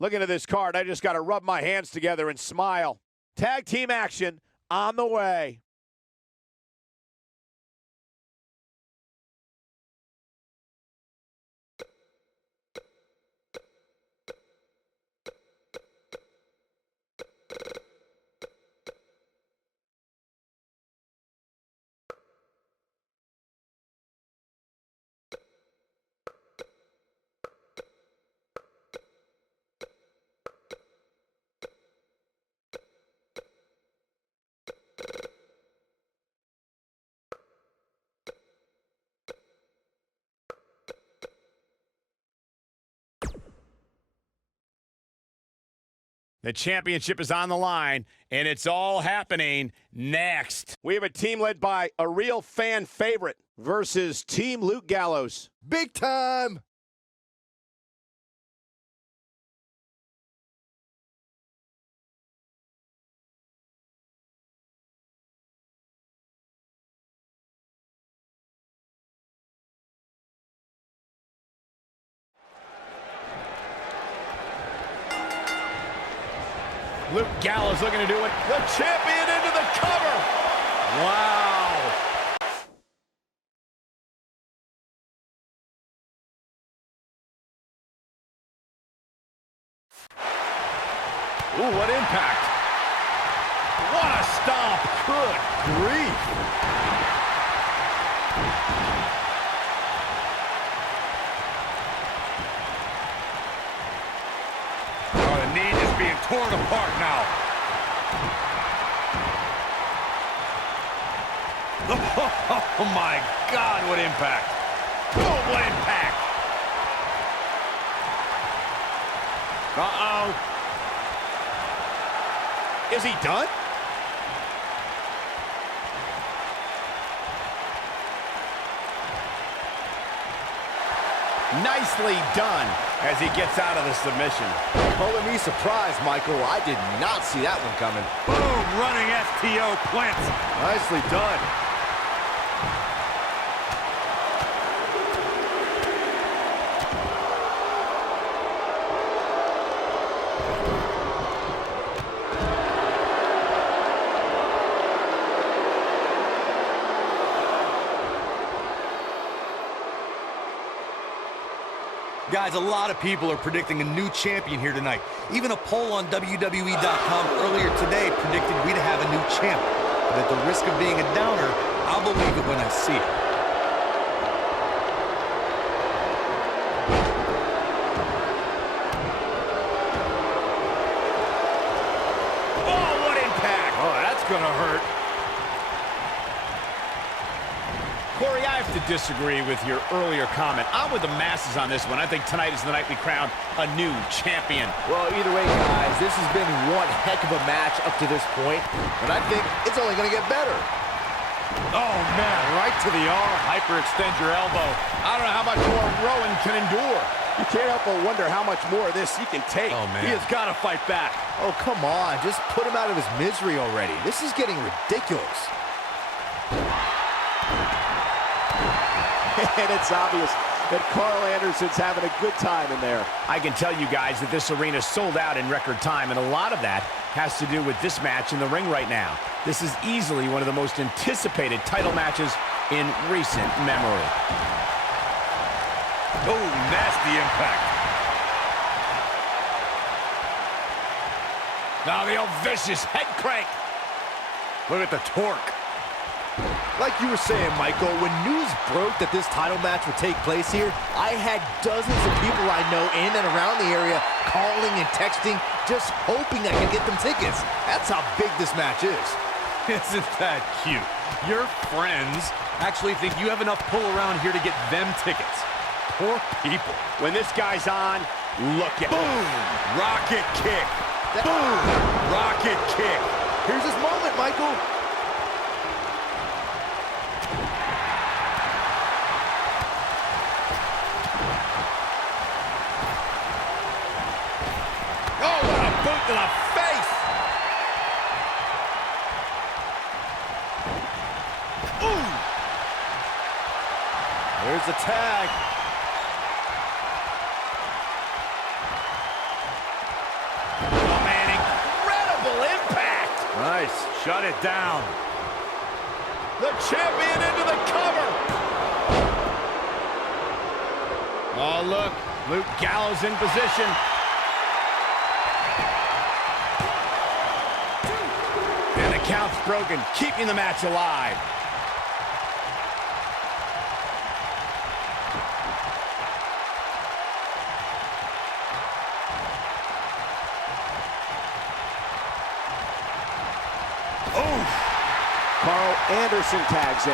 Looking at this card, I just got to rub my hands together and smile. Tag team action on the way. The championship is on the line, and it's all happening next. We have a team led by a real fan favorite versus Team Luke Gallows. Big time! Luke Gallows looking to do it. The champion into the cover. Wow. Ooh, what impact. What a stomp. Good grief. Oh, the knee is being torn apart now. Oh my God, what impact. Oh, what impact. Uh-oh. Is he done? Nicely done as he gets out of the submission. Calling me surprised, Michael. I did not see that one coming. Boom, running STO plants. Nicely done. Guys, a lot of people are predicting a new champion here tonight. Even a poll on WWE.com earlier today predicted we'd have a new champ. But at the risk of being a downer, I'll believe it when I see it. Oh, what impact! Oh, that's gonna hurt. Corey, I have to disagree with your earlier comment. I'm with the masses on this one. I think tonight is the night we crown a new champion. Well, either way, guys, this has been one heck of a match up to this point, and I think it's only going to get better. Oh, man, right to the arm. Hyperextend your elbow. I don't know how much more Rowan can endure. You can't help but wonder how much more of this he can take. Oh, man. He has got to fight back. Oh, come on. Just put him out of his misery already. This is getting ridiculous. And it's obvious that Carl Anderson's having a good time in there. I can tell you guys that this arena sold out in record time, and a lot of that has to do with this match in the ring right now. This is easily one of the most anticipated title matches in recent memory. Oh, nasty impact. Now the old vicious head crank. Look at the torque. Like you were saying, Michael, when news broke that this title match would take place here, I had dozens of people I know in and around the area calling and texting, just hoping I could get them tickets. That's how big this match is. Isn't that cute? Your friends actually think you have enough pull around here to get them tickets. Poor people. When this guy's on, look at Boom! Rocket kick. Boom! Rocket kick. Here's his moment, Michael. Oh, what a boot to the face! Ooh! There's the tag. Nice. Shut it down. The champion into the cover. Oh, look. Luke Gallows in position. And the count's broken, keeping the match alive. Carl Anderson tags in.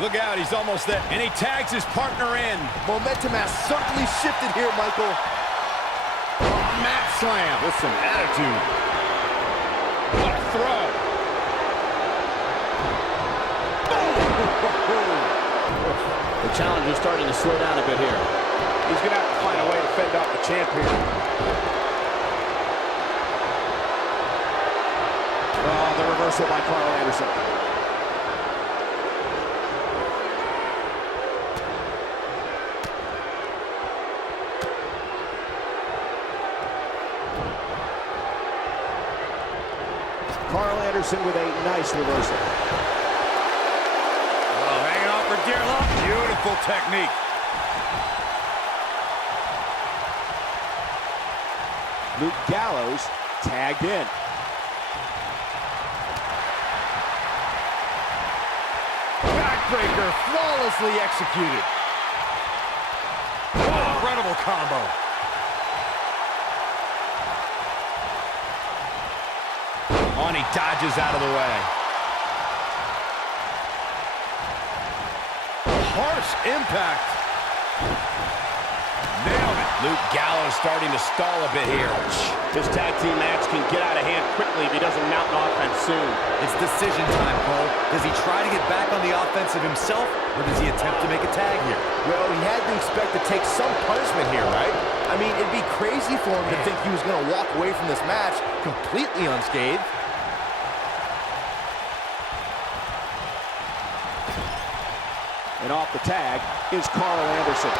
Look out, he's almost there. And he tags his partner in. Momentum has certainly shifted here, Michael. Oh, mat slam with some attitude. What a throw. The challenger's starting to slow down a bit here. He's going to have to find a way to fend off the champ here. Oh, the reversal by Carl Anderson. Carl Anderson with a nice reversal. Dear luck. Beautiful technique. Luke Gallows tagged in. Backbreaker flawlessly executed. Oh, incredible combo. On, he dodges out of the way. Harsh impact. Nailed it. Luke Gallows starting to stall a bit here. This tag team match can get out of hand quickly if he doesn't mount an offense soon. It's decision time, Cole. Does he try to get back on the offensive himself, or does he attempt to make a tag here? Well, he had to expect to take some punishment here, right? I mean, it'd be crazy for him to think he was going to walk away from this match completely unscathed. And off the tag is Carl Anderson.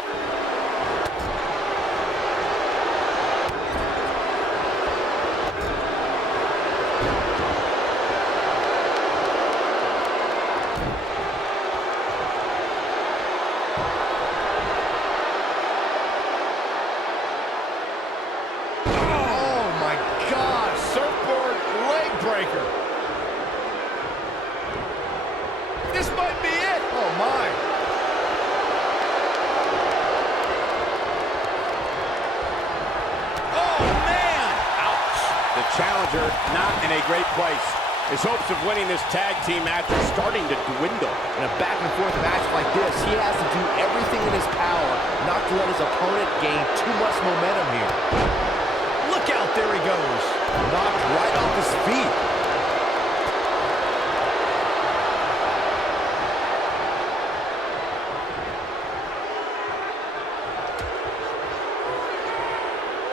Oh, my God. Surfboard leg breaker. This might be it. Oh, my. Challenger not in a great place. His hopes of winning this tag team match are starting to dwindle. In a back-and-forth match like this, he has to do everything in his power not to let his opponent gain too much momentum here. Look out, there he goes. Knocked right off his feet.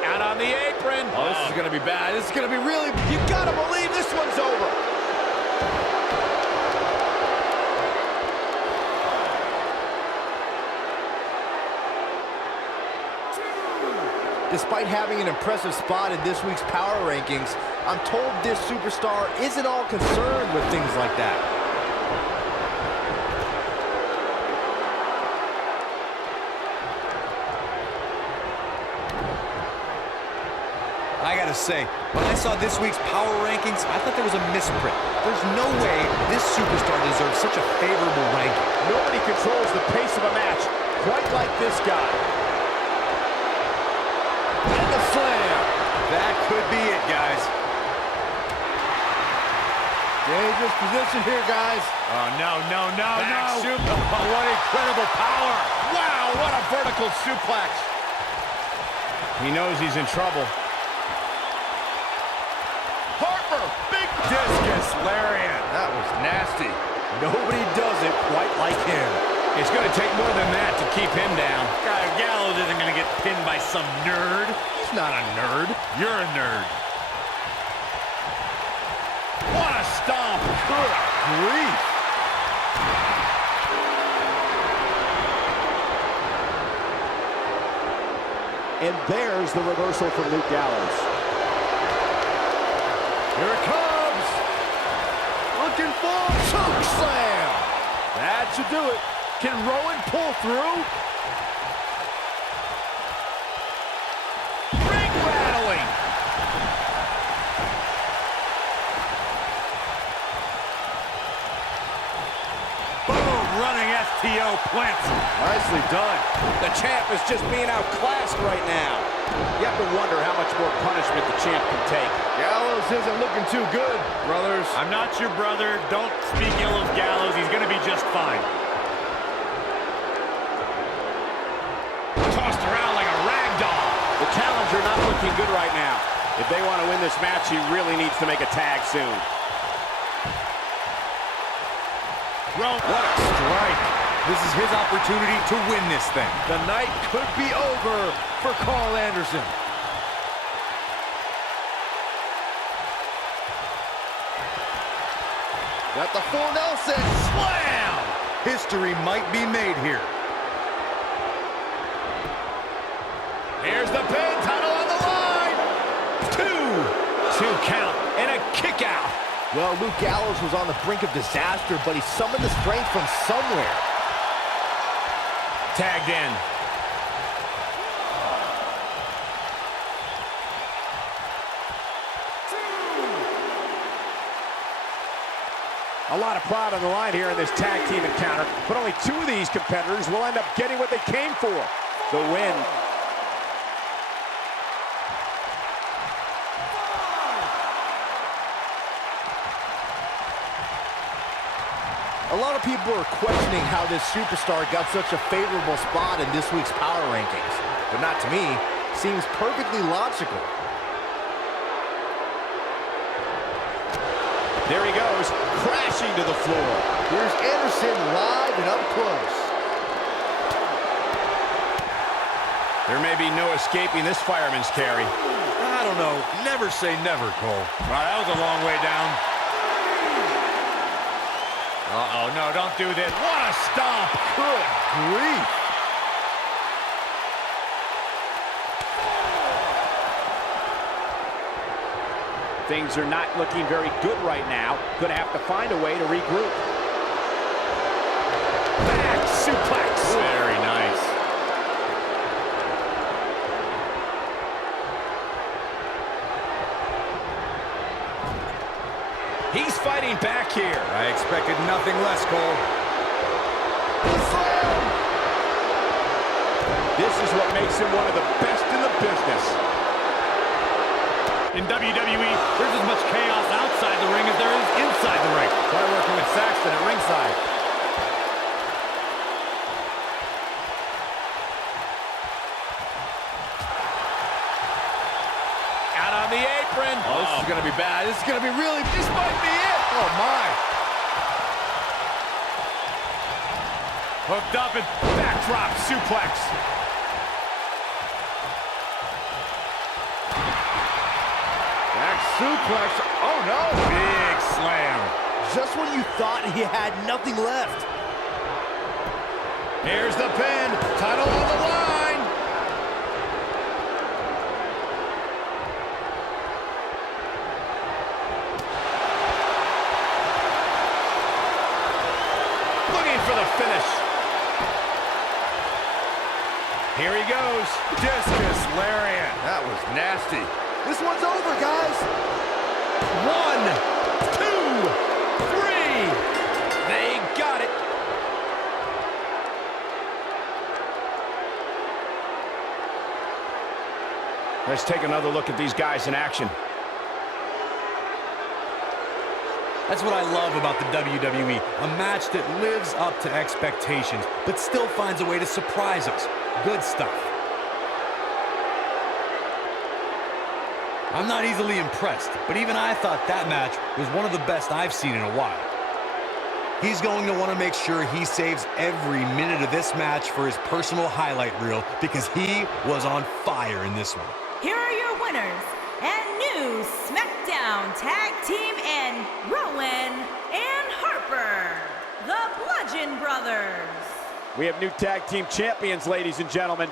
Out on the apron. Oh, this is going to be bad. This is going to be really... You gotta believe this one's over. Despite having an impressive spot in this week's power rankings, I'm told this superstar isn't all concerned with things like that. I gotta say, when I saw this week's power rankings, I thought there was a misprint. There's no way this superstar deserves such a favorable ranking. Nobody controls the pace of a match quite like this guy. And the slam. That could be it, guys. Dangerous position here, guys. Oh, no, no, no, Back no. super. Oh, what incredible power. Wow, what a vertical suplex. He knows he's in trouble. Harper, big discus lariat. That was nasty. Nobody does it quite like him. It's going to take more than that to keep him down. Gallows isn't going to get pinned by some nerd. He's not a nerd. You're a nerd. What a stop. Good grief. And there's the reversal from Luke Gallows. Here it comes. Looking for choke slam. That should do it. Can Rowan pull through? Ring rattling. Boom, running STO plants him. Nicely done. The champ is just being outclassed right now. You have to wonder how much more punishment the champ can take. Gallows isn't looking too good, brothers. I'm not your brother. Don't speak ill of Gallows. He's going to be just fine. Tossed around like a rag doll. The challenger not looking good right now. If they want to win this match, he really needs to make a tag soon. What a strike. This is his opportunity to win this thing. The night could be over for Carl Anderson. Got the full Nelson. Slam! History might be made here. Here's the pin, title on the line. Two count and a kick out. Well, Luke Gallows was on the brink of disaster, but he summoned the strength from somewhere. Tagged in. A lot of pride on the line here in this tag team encounter, but only two of these competitors will end up getting what they came for, the win. A lot of people are questioning how this superstar got such a favorable spot in this week's power rankings, but not to me. Seems perfectly logical. There he goes, crashing to the floor. Here's Anderson live and up close. There may be no escaping this fireman's carry. I don't know. Never say never, Cole. Wow, that was a long way down. Uh-oh, no, don't do this. What a stomp! Good grief. Things are not looking very good right now. Gonna have to find a way to regroup. Back suplex. Very nice. He's fighting back here. I expected nothing less, Cole. This is what makes him one of the best in the business. In WWE, there's as much chaos outside the ring as there is inside the ring. Try working with Saxton at ringside. Out on the apron. Oh, this is going to be bad. This is going to be really... This might be it. Oh, my. Hooked up and Backdrop suplex. Back suplex. Oh, no. big slam. Just when you thought he had nothing left. Here's the pin. Title on the line. Looking for the finish. Here he goes. Discus lariat. That was nasty. This one's over, guys. 1, 2, 3. They got it. Let's take another look at these guys in action. That's what I love about the WWE. A match that lives up to expectations, but still finds a way to surprise us. Good stuff. I'm not easily impressed, but even I thought that match was one of the best I've seen in a while. He's going to want to make sure he saves every minute of this match for his personal highlight reel because he was on fire in this one. Here are your winners and new SmackDown Tag Team and Rowan and Bludgeon Brothers. We have new tag team champions, ladies and gentlemen.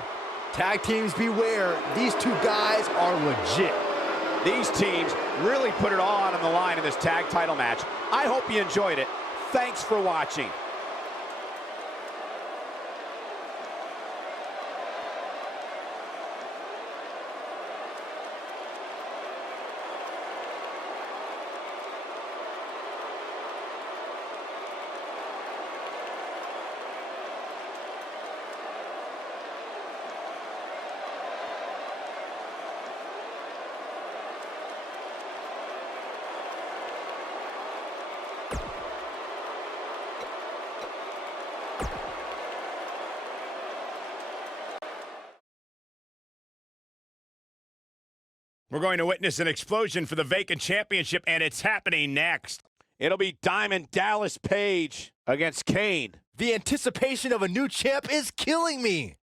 Tag teams beware. These two guys are legit. These teams really put it all out on the line in this tag title match. I hope you enjoyed it. Thanks for watching. We're going to witness an explosion for the vacant championship, and it's happening next. It'll be Diamond Dallas Page against Kane. The anticipation of a new champ is killing me.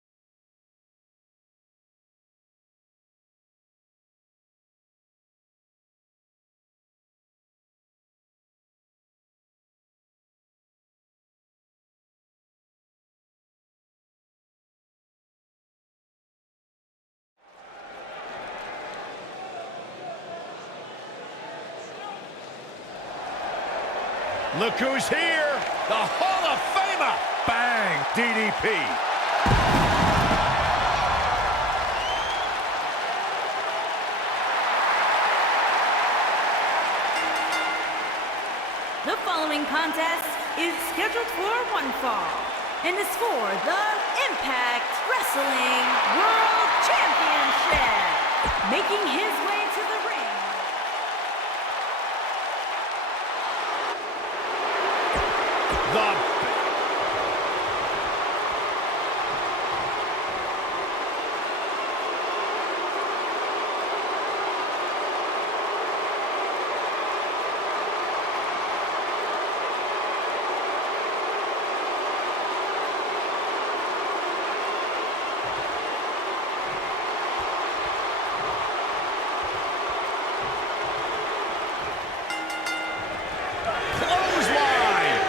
Look who's here, the Hall of Famer. Bang! DDP. The following contest is scheduled for one fall and is for the Impact Wrestling World Championship. Making his way to the ring.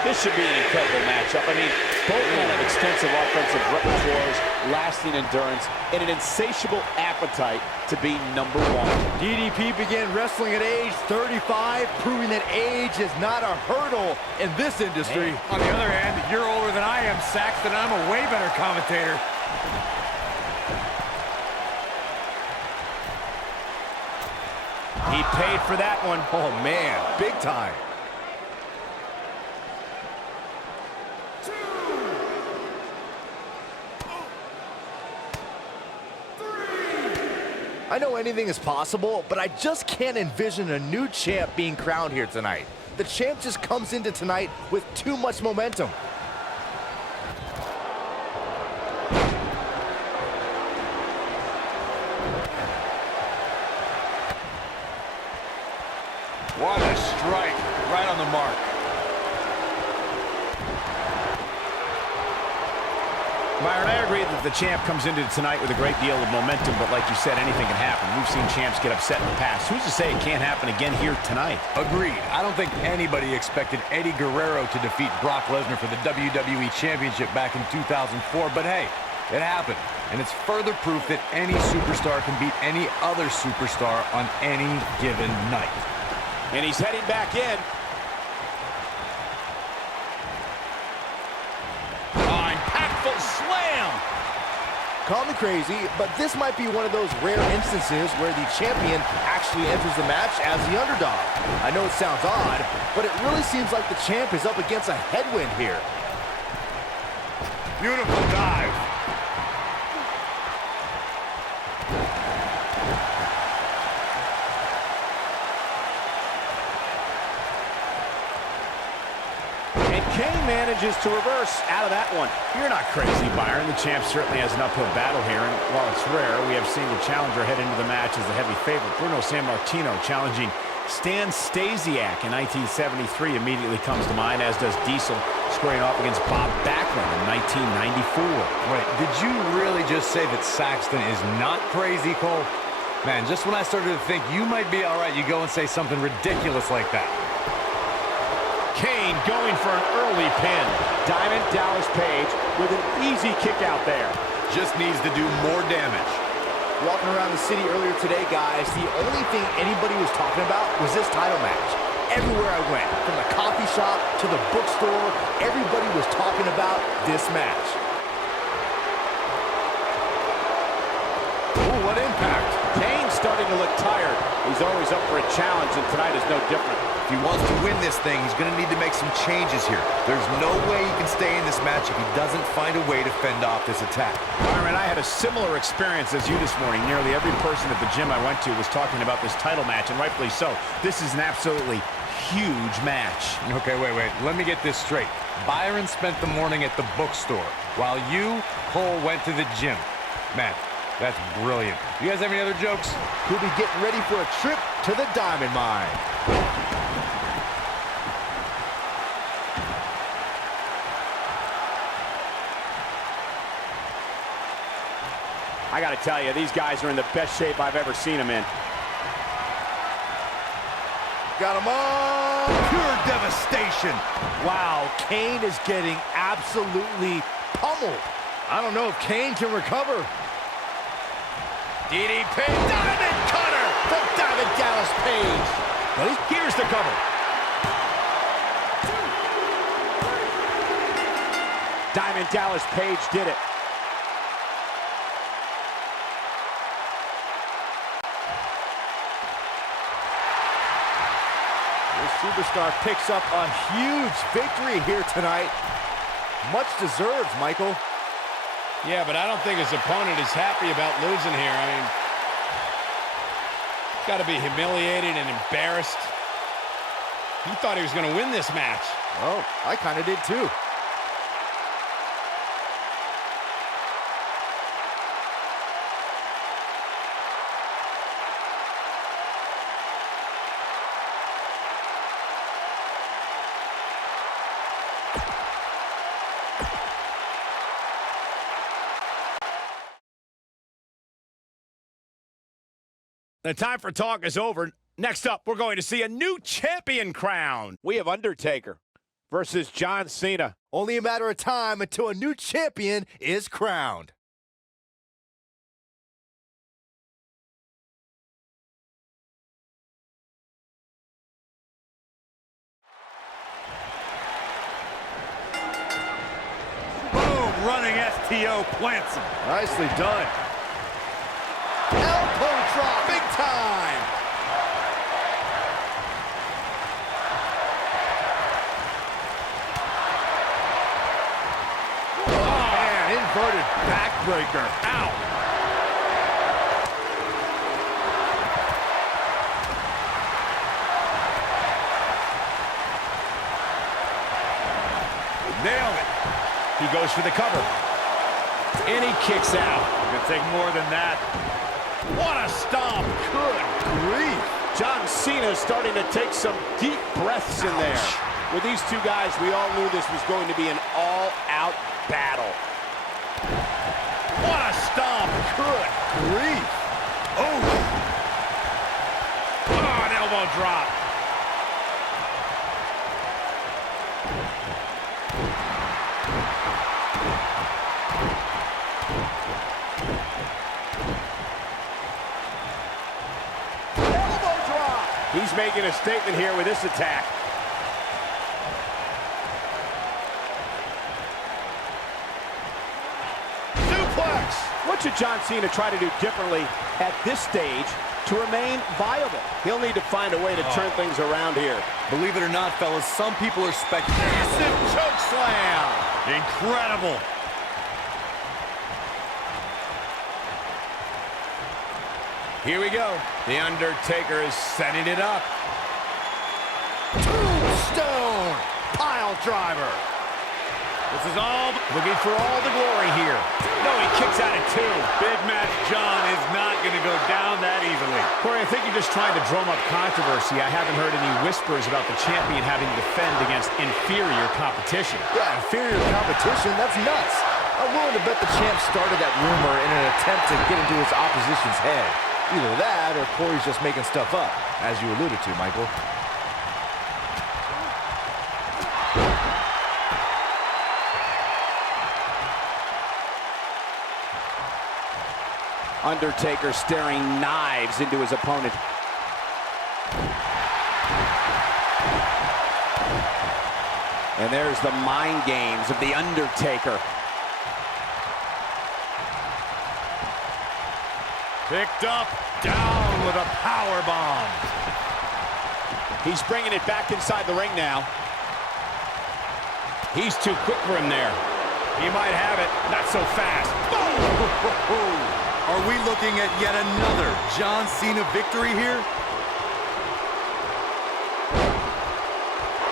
This should be an incredible matchup. I mean, both men have extensive offensive repertoires, lasting endurance, and an insatiable appetite to be number one. DDP began wrestling at age 35, proving that age is not a hurdle in this industry. On the other hand, you're older than I am, Saxton. I'm a way better commentator. He paid for that one. Oh, man, big time. I know anything is possible, but I just can't envision a new champ being crowned here tonight. The champ just comes into tonight with too much momentum. What a strike. Right on the mark. Byron, I agree that the champ comes into tonight with a great deal of momentum, but like you said, anything can happen. We've seen champs get upset in the past. Who's to say it can't happen again here tonight? Agreed. I don't think anybody expected Eddie Guerrero to defeat Brock Lesnar for the WWE Championship back in 2004, but hey, it happened. And it's further proof that any superstar can beat any other superstar on any given night. And he's heading back in. Slam! Call me crazy, but this might be one of those rare instances where the champion actually enters the match as the underdog. I know it sounds odd, but it really seems like the champ is up against a headwind here. Beautiful dive. Kane manages to reverse out of that one. You're not crazy, Byron. The champ certainly has an uphill battle here, and while it's rare, we have seen the challenger head into the match as the heavy favorite. Bruno Sammartino challenging Stan Stasiak in 1973 immediately comes to mind, as does Diesel squaring off against Bob Backlund in 1994. Wait, did you really just say that Saxton is not crazy, Cole? Man, just when I started to think you might be all right, you go and say something ridiculous like that. Kane going for an early pin. Diamond Dallas Page with an easy kick out there. Just needs to do more damage. Walking around the city earlier today, guys, the only thing anybody was talking about was this title match. Everywhere I went, from the coffee shop to the bookstore, everybody was talking about this match. Ooh, what impact. Kane's starting to look tired. He's always up for a challenge, and tonight is no different. If he wants to win this thing, he's going to need to make some changes here. There's no way he can stay in this match if he doesn't find a way to fend off this attack. Byron, I had a similar experience as you this morning. Nearly every person at the gym I went to was talking about this title match, and rightfully so. This is an absolutely huge match. Okay, wait. Let me get this straight. Byron spent the morning at the bookstore, while you, Cole, went to the gym. Man, that's brilliant. You guys have any other jokes? He'll be getting ready for a trip to the Diamond Mine. I got to tell you, these guys are in the best shape I've ever seen them in. Got him on! Pure devastation. Wow, Kane is getting absolutely pummeled. I don't know if Kane can recover. DDP, Diamond Cutter from Diamond Dallas Page. But here's the cover. Diamond Dallas Page did it. Superstar picks up a huge victory here tonight. Much deserved, Michael. Yeah, but I don't think his opponent is happy about losing here. I mean, got to be humiliated and embarrassed. He thought he was going to win this match. Oh, I kind of did too. The time for talk is over. Next up, we're going to see a new champion crowned. We have Undertaker versus John Cena. Only a matter of time until a new champion is crowned. Boom, running STO plants him. Nicely done. Elbow drop, big time. Oh, man, inverted backbreaker. Ow. Nailed it. He goes for the cover. And he kicks out. Gonna take more than that. What a stomp. Good grief. John Cena is starting to take some deep breaths in there. With these two guys, we all knew this was going to be an all-out battle. What a stomp. Good grief. Oh, an elbow drop. He's making a statement here with this attack. Suplex! What should John Cena try to do differently at this stage to remain viable? He'll need to find a way to turn things around here. Believe it or not, fellas, some people are speculating. Massive choke slam. Incredible. Here we go. The Undertaker is setting it up. Tombstone pile driver. This is all looking for all the glory here. No, he kicks out at two. Big Match John is not going to go down that easily. Corey, I think you're just trying to drum up controversy. I haven't heard any whispers about the champion having to defend against inferior competition. Yeah, inferior competition, that's nuts. I'm willing to bet the champ started that rumor in an attempt to get into his opposition's head. Either that or Corey's just making stuff up, as you alluded to, Michael. Undertaker staring knives into his opponent. And there's the mind games of The Undertaker. Picked up, down with a power bomb. He's bringing it back inside the ring now. He's too quick for him there. He might have it, not so fast. Are we looking at yet another John Cena victory here?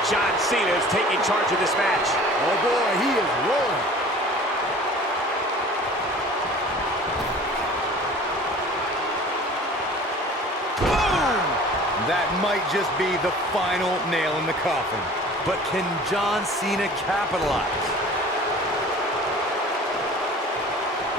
John Cena is taking charge of this match. Oh boy, he is rolling. Boom! That might just be the final nail in the coffin. But can John Cena capitalize?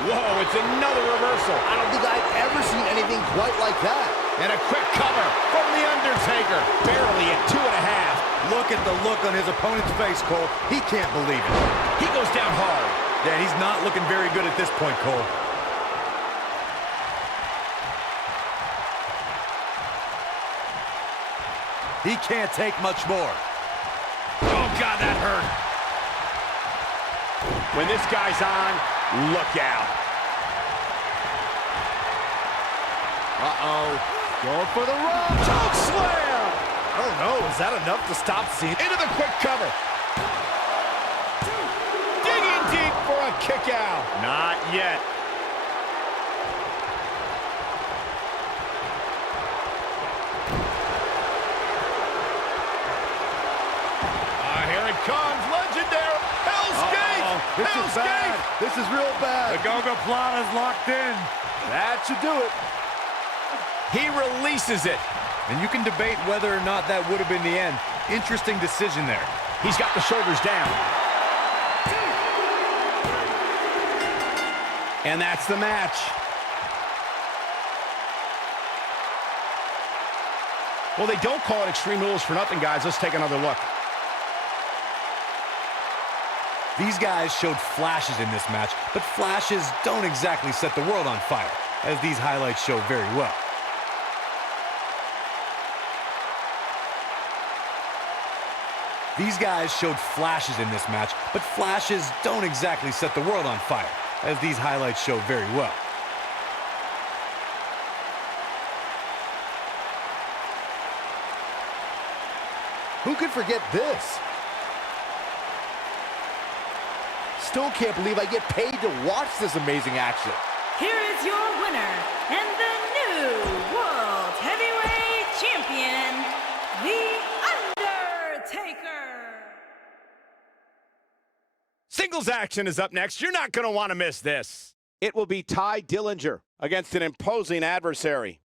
Whoa, it's another reversal. I don't think I've ever seen anything quite like that. And a quick cover from The Undertaker. Barely at 2.5. Look at the look on his opponent's face, Cole. He can't believe it. He goes down hard. Yeah, he's not looking very good at this point, Cole. He can't take much more. Oh, God, that hurt. When this guy's on, look out. Uh-oh. Going for the run. Choke slam. I don't know. Is that enough to stop Cena? Into the quick cover. Digging deep for a kick out. Not yet. Here it comes. Legendary. Hell's Gate. This Hell's is bad. Gate. This is real bad. The Gogoplana's locked in. That should do it. He releases it. And you can debate whether or not that would have been the end. Interesting decision there. He's got the shoulders down. And that's the match. Well, they don't call it Extreme Rules for nothing, guys. Let's take another look. These guys showed flashes in this match, but flashes don't exactly set the world on fire, as these highlights show very well. These guys showed flashes in this match, but flashes don't exactly set the world on fire, as these highlights show very well. Who could forget this? Still can't believe I get paid to watch this amazing action. Here is your winner and the new World Heavyweight Champion, The Undertaker. Singles action is up next. You're not going to want to miss this. It will be Tye Dillinger against an imposing adversary.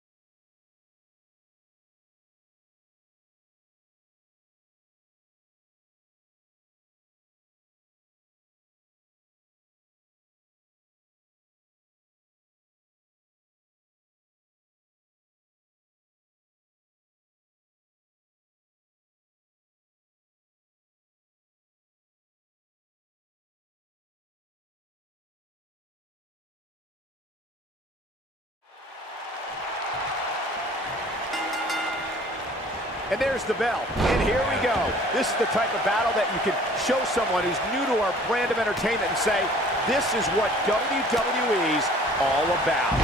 And there's the bell. And here we go. This is the type of battle that you can show someone who's new to our brand of entertainment and say, this is what WWE's all about.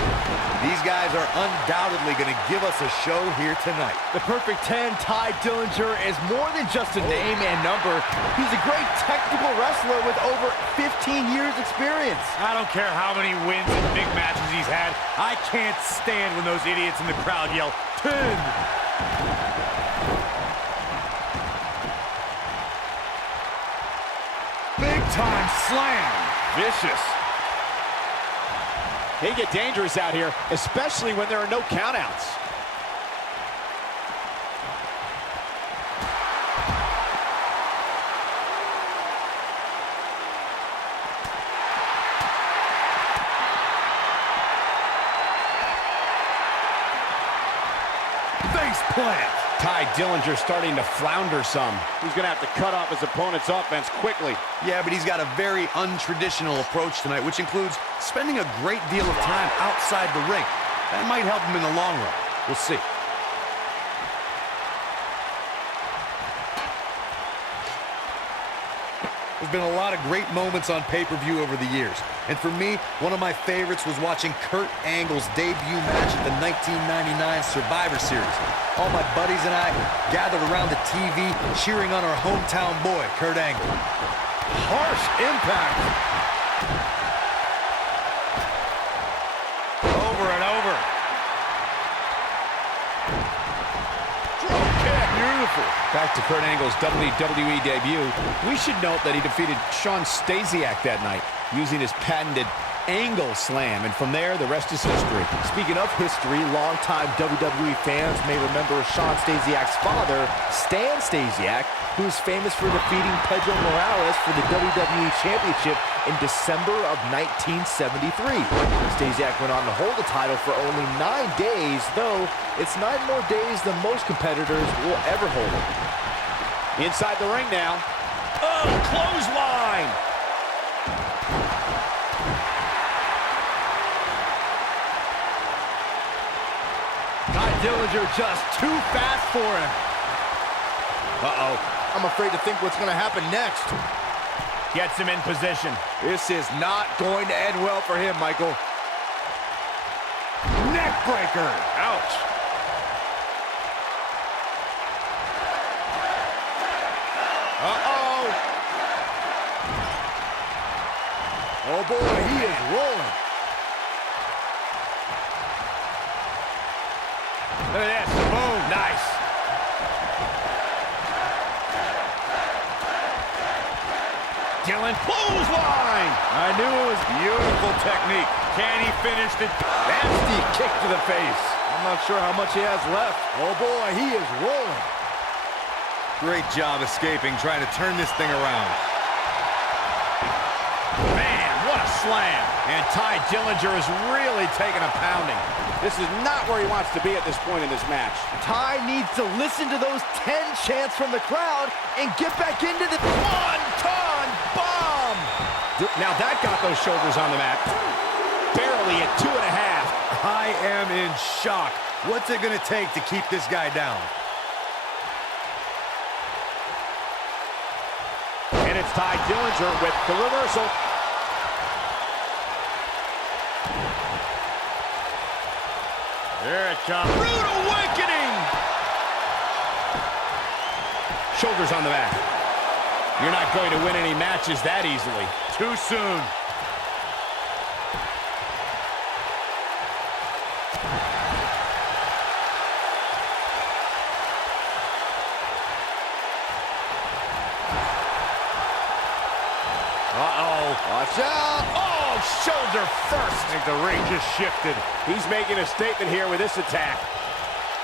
These guys are undoubtedly going to give us a show here tonight. The perfect 10, Tye Dillinger, is more than just a name and number. He's a great technical wrestler with over 15 years experience. I don't care how many wins and big matches he's had. I can't stand when those idiots in the crowd yell, 10! Big time slam. Vicious. They get dangerous out here, especially when there are no countouts. Face plant. Ty Dillinger starting to flounder some. He's going to have to cut off his opponent's offense quickly. Yeah, but he's got a very untraditional approach tonight, which includes spending a great deal of time outside the ring. That might help him in the long run. We'll see. There's been a lot of great moments on pay-per-view over the years. And for me, one of my favorites was watching Kurt Angle's debut match at the 1999 Survivor Series. All my buddies and I gathered around the TV cheering on our hometown boy, Kurt Angle. Harsh impact. Over and over. Drop kick. Beautiful. Back to Kurt Angle's WWE debut. We should note that he defeated Shawn Stasiak that night using his patented Angle Slam, and from there, the rest is history. Speaking of history, longtime WWE fans may remember Shawn Stasiak's father, Stan Stasiak, who is famous for defeating Pedro Morales for the WWE Championship in December of 1973. Stasiak went on to hold the title for only 9 days, though it's 9 more days than most competitors will ever hold it. Inside the ring now. Oh, clothesline! Ty Dillinger just too fast for him. Uh-oh. I'm afraid to think what's going to happen next. Gets him in position. This is not going to end well for him, Michael. Neck breaker. Ouch. Uh-oh. Oh, boy, he is rolling. Look at this. Boom. Nice. Dylan, clothesline. I knew it was beautiful technique. Can he finish the... Nasty kick to the face. I'm not sure how much he has left. Oh, boy, he is rolling. Great job escaping, trying to turn this thing around. Man, what a slam. And Ty Dillinger is really taking a pounding. This is not where he wants to be at this point in this match. Ty needs to listen to those 10 chants from the crowd and get back into the Swanton bomb. Now that got those shoulders on the mat. Barely at 2.5. I am in shock. What's it going to take to keep this guy down? And it's Ty Dillinger with the reversal. There it comes. Rude awakening. Shoulders on the mat. You're not going to win any matches that easily. Too soon. Uh-oh. Watch out. Oh, shoulder first. I think the ring just shifted. He's making a statement here with this attack.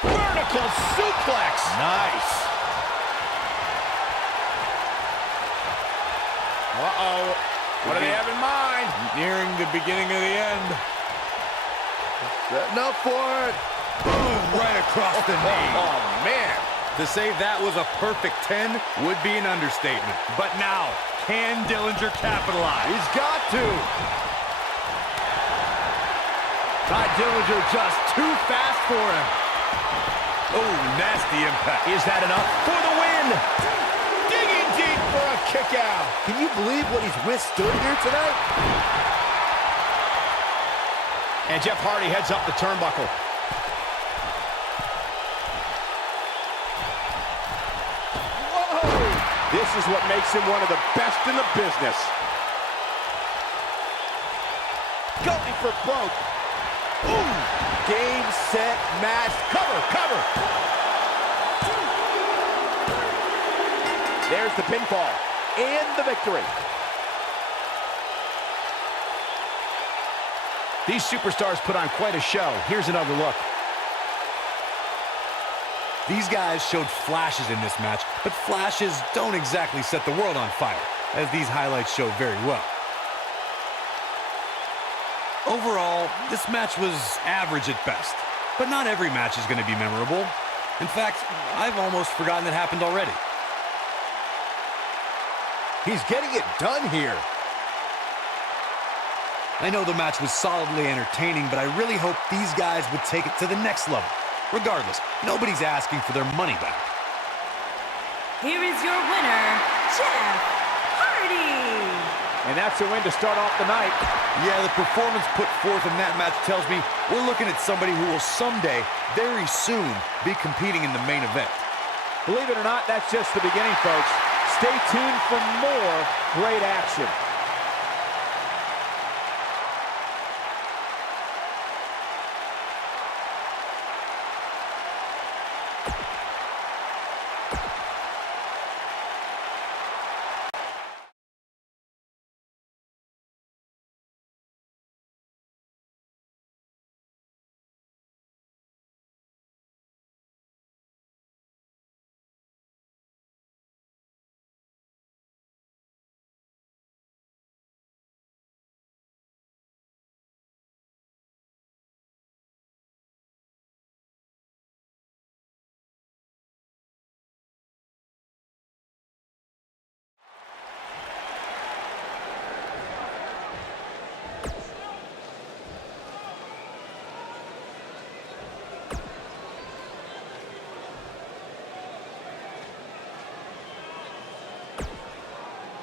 Vertical suplex. Nice. Uh-oh. What do they have in mind? Nearing the beginning of the end. Setting up for it. Boom, right across the knee. Oh, man. To say that was a perfect 10 would be an understatement. But now, can Dillinger capitalize? He's got to. Ty Dillinger just too fast for him. Oh, nasty impact. Is that enough for the win? Digging deep for a kick out. Can you believe what he's withstood here tonight? And Jeff Hardy heads up the turnbuckle. This is what makes him one of the best in the business. Going for broke. Ooh. Game, set, match. Cover, cover. There's the pinfall and the victory. These superstars put on quite a show. Here's another look. These guys showed flashes in this match, but flashes don't exactly set the world on fire, as these highlights show very well. Overall, this match was average at best, but not every match is going to be memorable. In fact, I've almost forgotten it happened already. He's getting it done here. I know the match was solidly entertaining, but I really hope these guys would take it to the next level. Regardless, nobody's asking for their money back. Here is your winner, Jeff Hardy. And that's a win to start off the night. Yeah, the performance put forth in that match tells me we're looking at somebody who will someday, very soon, be competing in the main event. Believe it or not, that's just the beginning, folks. Stay tuned for more great action.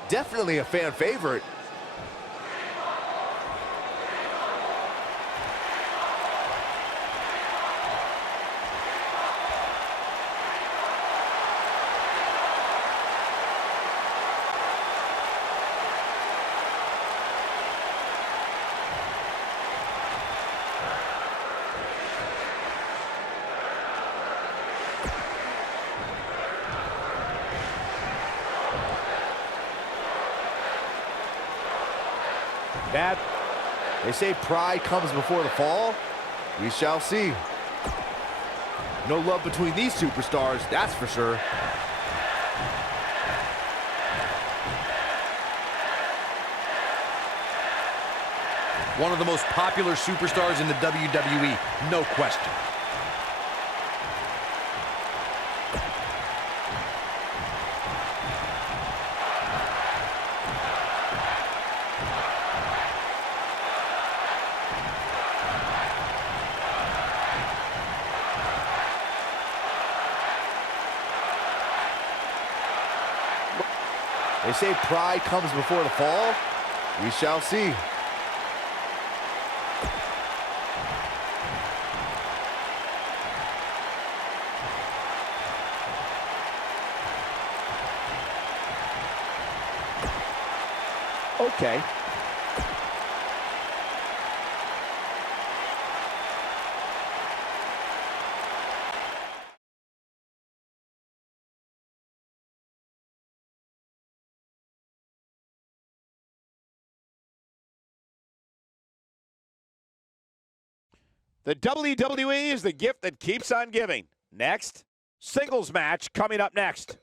Definitely a fan favorite. They say pride comes before the fall. We shall see. No love between these superstars, that's for sure. One of the most popular superstars in the WWE, no question. They say pride comes before the fall. We shall see. Okay. The WWE is the gift that keeps on giving. Next, singles match coming up next.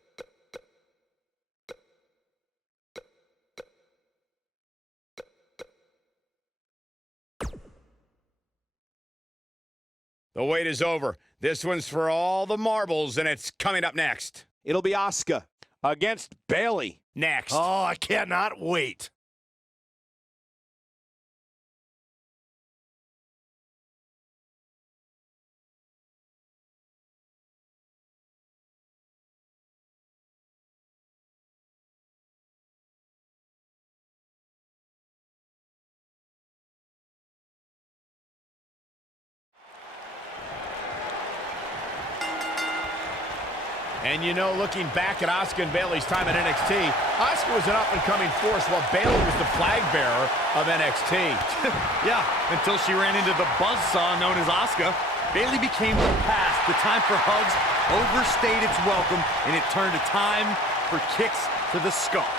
The wait is over. This one's for all the marbles, and it's coming up next. It'll be Asuka against Bayley next. Oh, I cannot wait. And you know, looking back at Asuka and Bayley's time at NXT, Asuka was an up-and-coming force while Bayley was the flag bearer of NXT. Yeah, until she ran into the buzzsaw known as Asuka. Bayley became the past. The time for hugs overstayed its welcome, and it turned to time for kicks to the skull.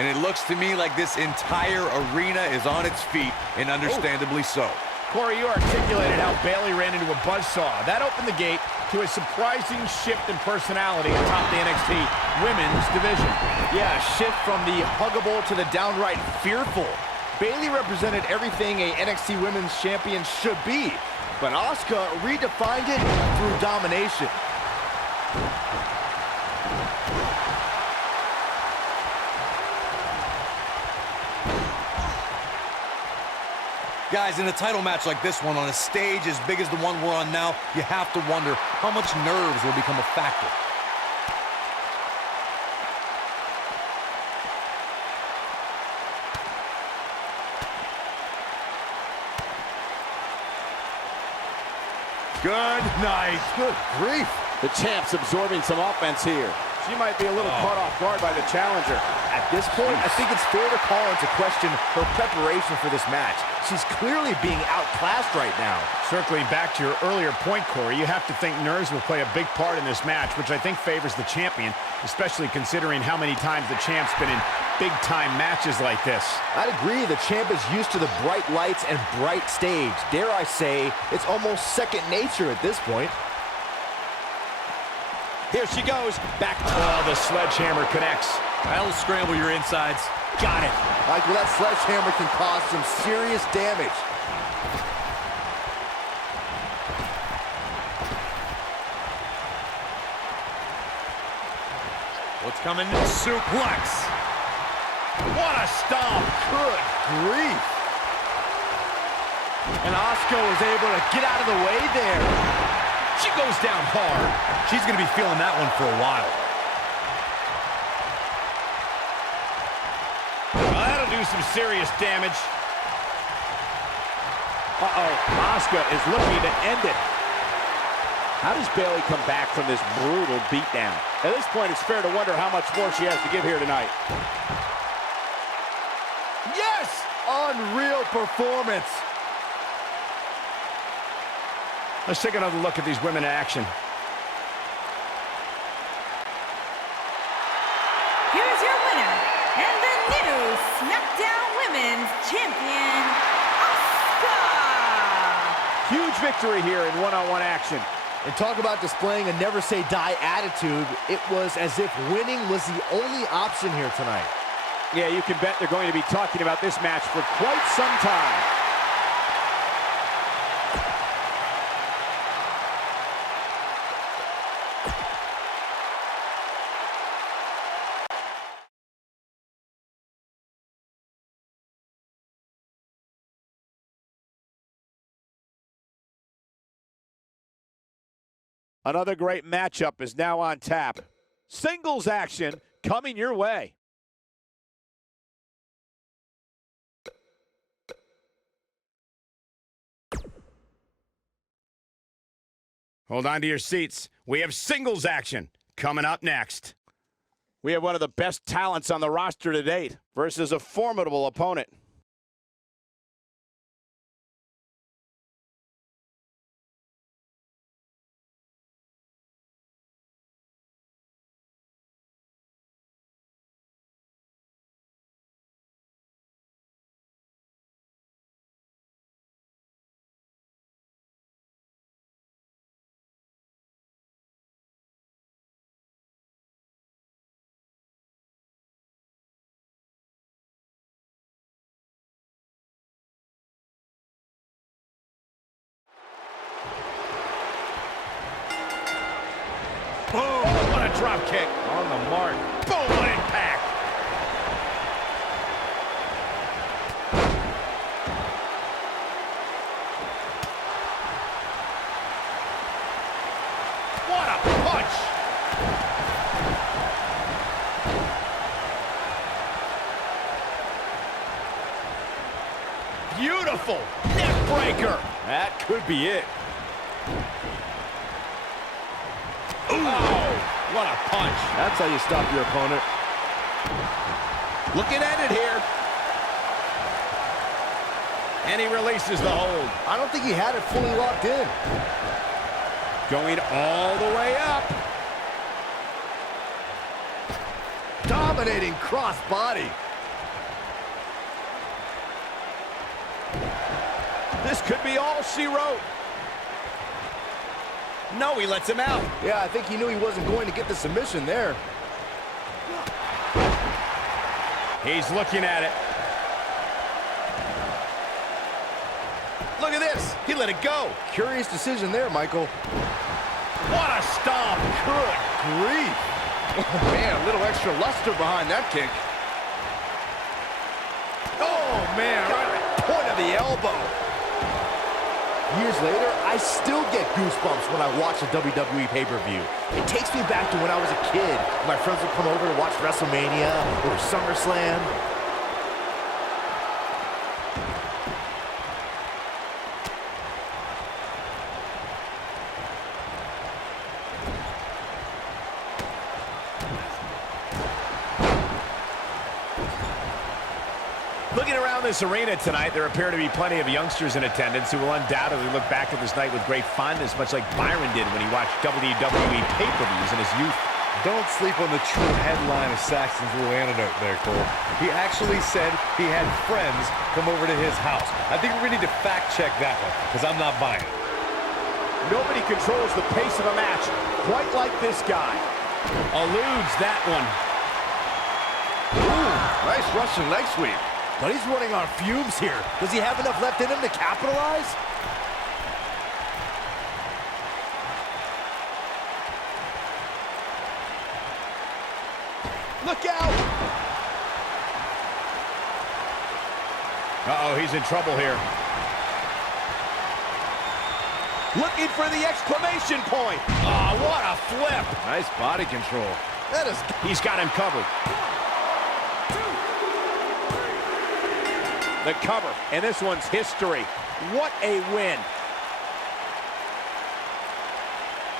And it looks to me like this entire arena is on its feet, and understandably so. Corey, you articulated how Bayley ran into a buzzsaw. That opened the gate to a surprising shift in personality atop the NXT Women's division. Yeah, a shift from the huggable to the downright fearful. Bayley represented everything a NXT Women's Champion should be, but Asuka redefined it through domination. Guys, in a title match like this one, on a stage as big as the one we're on now, you have to wonder how much nerves will become a factor. Good night. Good grief. The champ's absorbing some offense here. She might be a little caught off guard by the challenger. At this point, I think it's fair to call into question her preparation for this match. She's clearly being outclassed right now. Circling back to your earlier point, Corey, you have to think nerves will play a big part in this match, which I think favors the champion, especially considering how many times the champ's been in big-time matches like this. I'd agree, the champ is used to the bright lights and bright stage. Dare I say, it's almost second nature at this point. Here she goes. Back. Oh, the sledgehammer connects. That'll scramble your insides. Got it. Michael, that sledgehammer can cause some serious damage. What's coming? Suplex. What a stomp. Good grief. And Asuka was able to get out of the way there. She goes down hard. She's going to be feeling that one for a while. Well, that'll do some serious damage. Uh-oh, Asuka is looking to end it. How does Bayley come back from this brutal beatdown? At this point, it's fair to wonder how much more she has to give here tonight. Yes! Unreal performance. Let's take another look at these women in action. Here's your winner, and the new SmackDown Women's Champion, Asuka! Huge victory here in one-on-one action. And talk about displaying a never-say-die attitude. It was as if winning was the only option here tonight. Yeah, you can bet they're going to be talking about this match for quite some time. Another great matchup is now on tap. Singles action coming your way. Hold on to your seats. We have singles action coming up next. We have one of the best talents on the roster to date versus a formidable opponent. Boom! What a drop kick. On the mark. Boom! What impact. What a punch! Beautiful neck breaker. That could be it. Oh, what a punch. That's how you stop your opponent. Looking at it here. And he releases the hold. I don't think he had it fully locked in. Going all the way up. Dominating crossbody. This could be all she wrote. No, he lets him out. Yeah, I think he knew he wasn't going to get the submission there. He's looking at it. Look at this. He let it go. Curious decision there, Michael. What a stomp. Good grief. Oh, man, a little extra luster behind that kick. Oh, man. Point of the elbow. elbow. Years later, I still get goosebumps when I watch a WWE pay-per-view. It takes me back to when I was a kid. My friends would come over to watch WrestleMania or SummerSlam. Looking around this arena tonight, there appear to be plenty of youngsters in attendance who will undoubtedly look back at this night with great fondness, much like Byron did when he watched WWE pay-per-views in his youth. Don't sleep on the true headline of Saxton's little antidote there, Cole. He actually said he had friends come over to his house. I think we need to fact-check that one, because I'm not buying it. Nobody controls the pace of a match quite like this guy. Eludes that one. Ooh, nice Russian leg sweep. But he's running on fumes here. Does he have enough left in him to capitalize? Look out! Uh-oh, he's in trouble here. Looking for the exclamation point. Oh, what a flip. Nice body control. He's got him covered. The cover, and this one's history. What a win.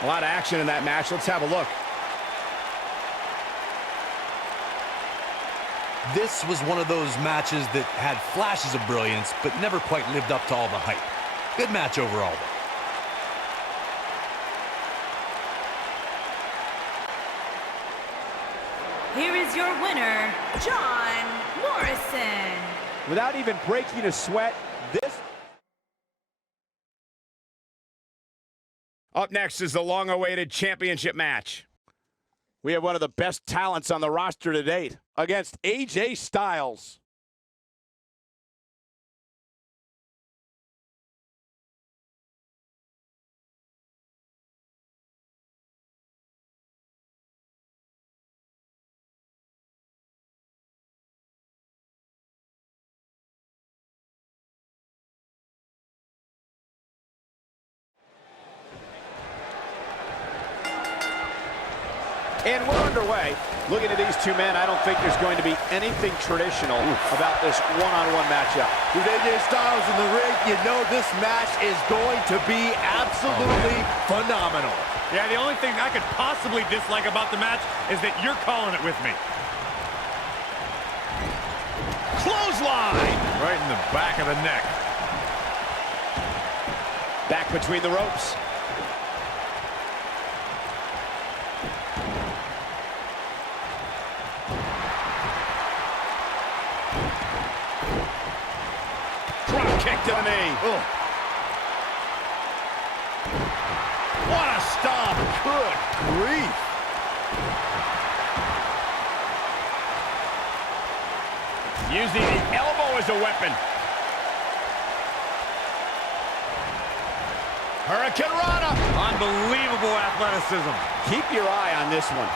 A lot of action in that match. Let's have a look. This was one of those matches that had flashes of brilliance, but never quite lived up to all the hype. Good match overall, though. Here is your winner, John Morrison. Without even breaking a sweat, this... Up next is the long-awaited championship match. We have one of the best talents on the roster to date against AJ Styles. And we're underway. Looking at these two men, I don't think there's going to be anything traditional about this one-on-one matchup. With AJ Styles in the ring, you know this match is going to be absolutely phenomenal. Yeah, the only thing I could possibly dislike about the match is that you're calling it with me. Clothesline! Right in the back of the neck. Back between the ropes. Drop kick to the knee. Oh. What a stomp. Good grief. Using the elbow as a weapon. Hurricane Rana. Unbelievable athleticism. Keep your eye on this one.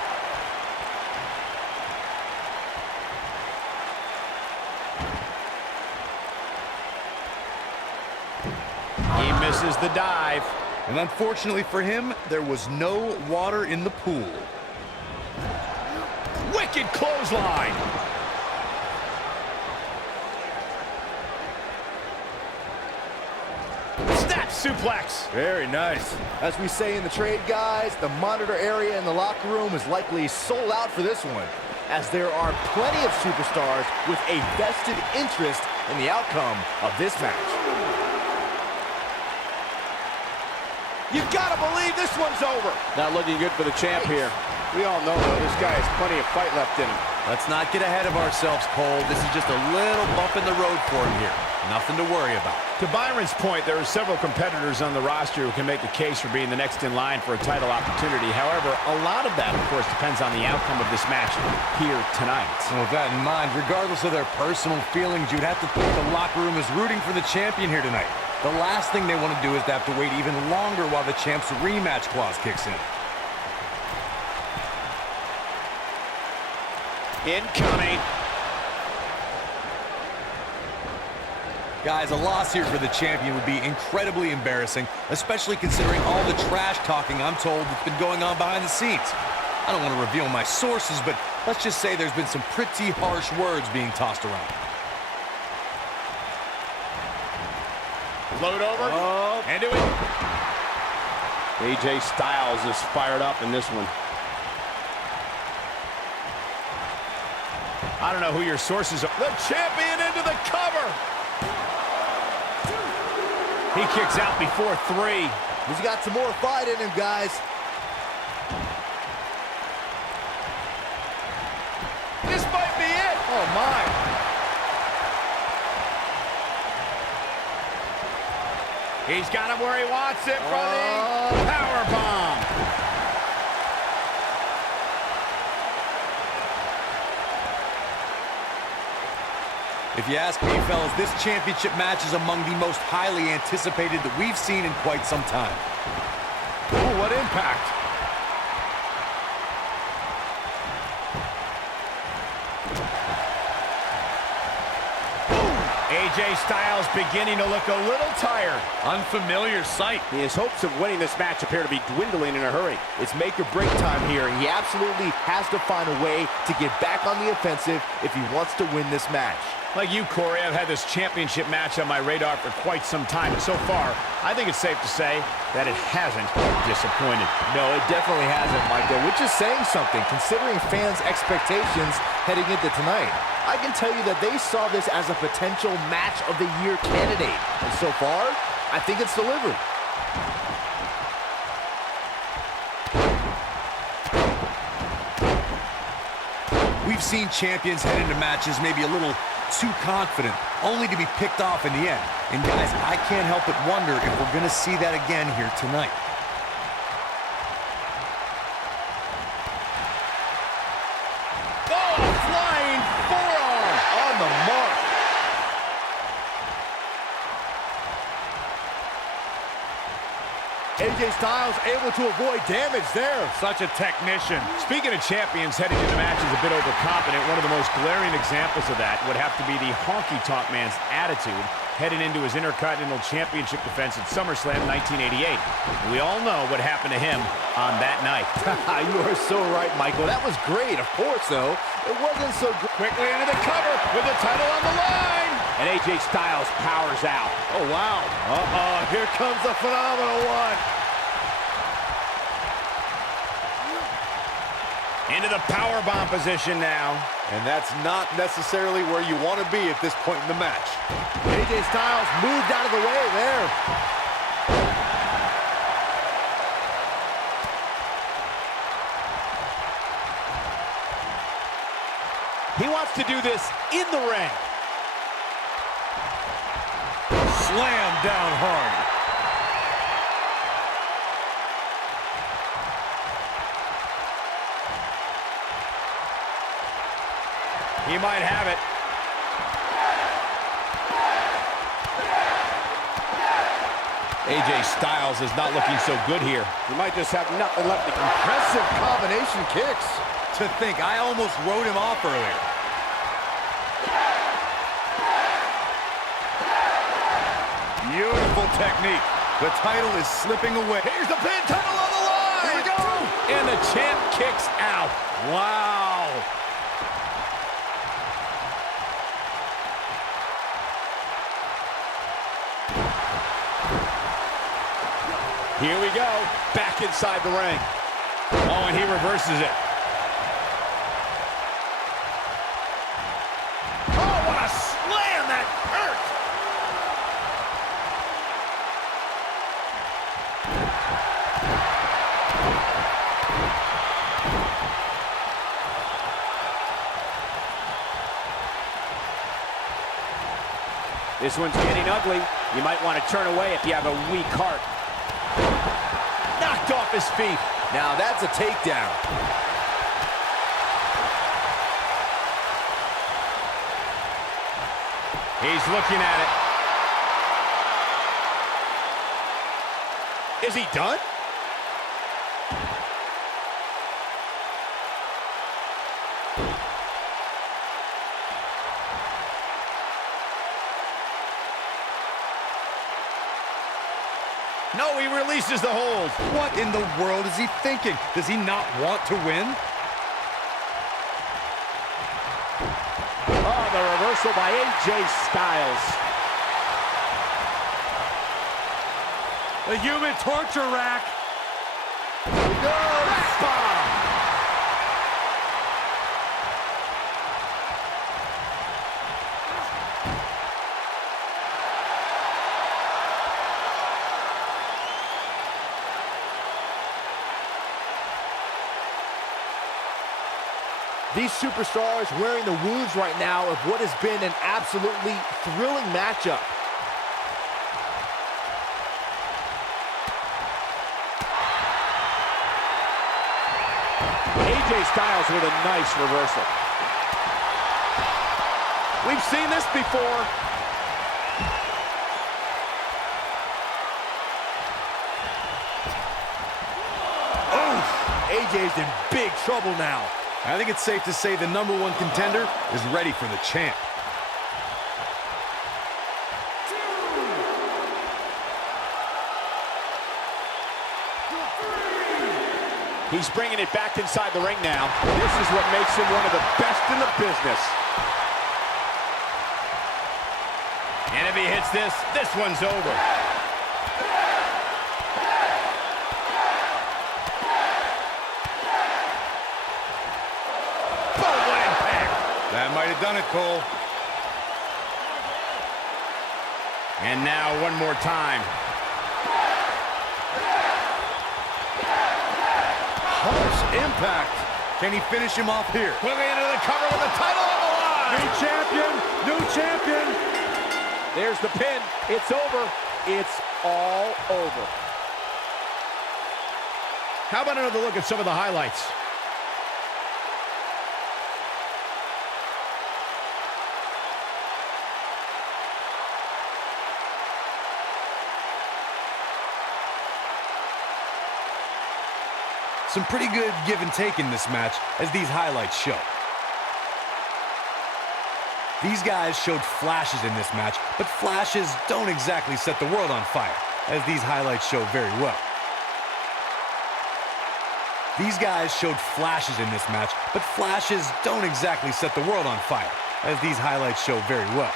He misses the dive. And unfortunately for him, there was no water in the pool. Wicked clothesline. Snap suplex. Very nice. As we say in the trade, guys, the monitor area in the locker room is likely sold out for this one, as there are plenty of superstars with a vested interest in the outcome of this match. You gotta believe this one's over. Not looking good for the champ here. We all know, though, this guy has plenty of fight left in him. Let's not get ahead of ourselves, Cole. This is just a little bump in the road for him here. Nothing to worry about. To Byron's point, there are several competitors on the roster who can make the case for being the next in line for a title opportunity. However, a lot of that, of course, depends on the outcome of this match here tonight. And with that in mind, regardless of their personal feelings, you'd have to think the locker room is rooting for the champion here tonight. The last thing they want to do is to have to wait even longer while the champ's rematch clause kicks in. Incoming. Guys, a loss here for the champion would be incredibly embarrassing, especially considering all the trash talking I'm told that's been going on behind the scenes. I don't want to reveal my sources, but let's just say there's been some pretty harsh words being tossed around. Float over. Into it. AJ Styles is fired up in this one. I don't know who your sources are. The champion into the cover. He kicks out before 3. He's got some more fight in him, guys. This might be it. Oh, my. He's got him where he wants it for the powerbomb. If you ask me, fellas, this championship match is among the most highly anticipated that we've seen in quite some time. Ooh, what impact. AJ Styles beginning to look a little tired. Unfamiliar sight. His hopes of winning this match appear to be dwindling in a hurry. It's make or break time here. He absolutely has to find a way to get back on the offensive if he wants to win this match. Like you, Corey, I've had this championship match on my radar for quite some time, and so far, I think it's safe to say that it hasn't disappointed. No, it definitely hasn't, Michael, which is saying something, considering fans' expectations heading into tonight. I can tell you that they saw this as a potential match of the year candidate, and so far, I think it's delivered. We've seen champions head into matches maybe a little too confident, only to be picked off in the end. And guys, I can't help but wonder if we're going to see that again here tonight. Oh, flying forearm on the mark. AJ Styles able to avoid damage there. Such a technician. Speaking of champions heading into matches a bit overconfident, one of the most glaring examples of that would have to be the Honky Tonk Man's attitude heading into his Intercontinental Championship defense at SummerSlam 1988. And we all know what happened to him on that night. You are so right, Michael. That was great. Of course, though, it wasn't so good. Quickly into the cover with the title on the line. And AJ Styles powers out. Oh, wow. Uh-oh, here comes the phenomenal one. Into the powerbomb position now. And that's not necessarily where you want to be at this point in the match. AJ Styles moved out of the way there. He wants to do this in the ring. Slam down hard. He might have it. AJ Styles is not looking so good here. He might just have nothing left to Impressive combination kicks. To think, I almost wrote him off earlier. Beautiful technique. The title is slipping away. Here's the pin, title on the line. Here we go. And the champ kicks out. Wow. Here we go. Back inside the ring. Oh, and he reverses it. Oh, what a slam. That hurt. This one's getting ugly. You might want to turn away if you have a weak heart. Knocked off his feet. Now that's a takedown. He's looking at it. Is he done? No, he releases the hold. What in the world is he thinking? Does he not want to win? Oh, the reversal by AJ Styles. The human torture rack. Here he goes. Bomb. These superstars wearing the wounds right now of what has been an absolutely thrilling matchup. AJ Styles with a nice reversal. We've seen this before. AJ's in big trouble now. I think it's safe to say the #1 contender is ready for the champ. He's bringing it back inside the ring now. This is what makes him one of the best in the business. And if he hits this one's over. Boom, what impact. That might have done it, Cole. And now one more time. Harsh impact. Can he finish him off here? Moving into the cover with the title on the line. New champion, new champion. There's the pin. It's over. It's all over. How about another look at some of the highlights? Some pretty good give and take in this match, as these highlights show. These guys showed flashes in this match, but flashes don't exactly set the world on fire, as these highlights show very well. These guys showed flashes in this match, but flashes don't exactly set the world on fire, as these highlights show very well.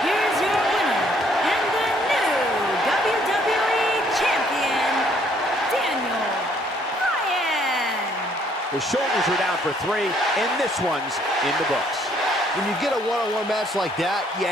Here's your winner and the new WWE Champion, Daniel Bryan. The shoulders are down for 3, and this one's in the books. When you get a one-on-one match like that, you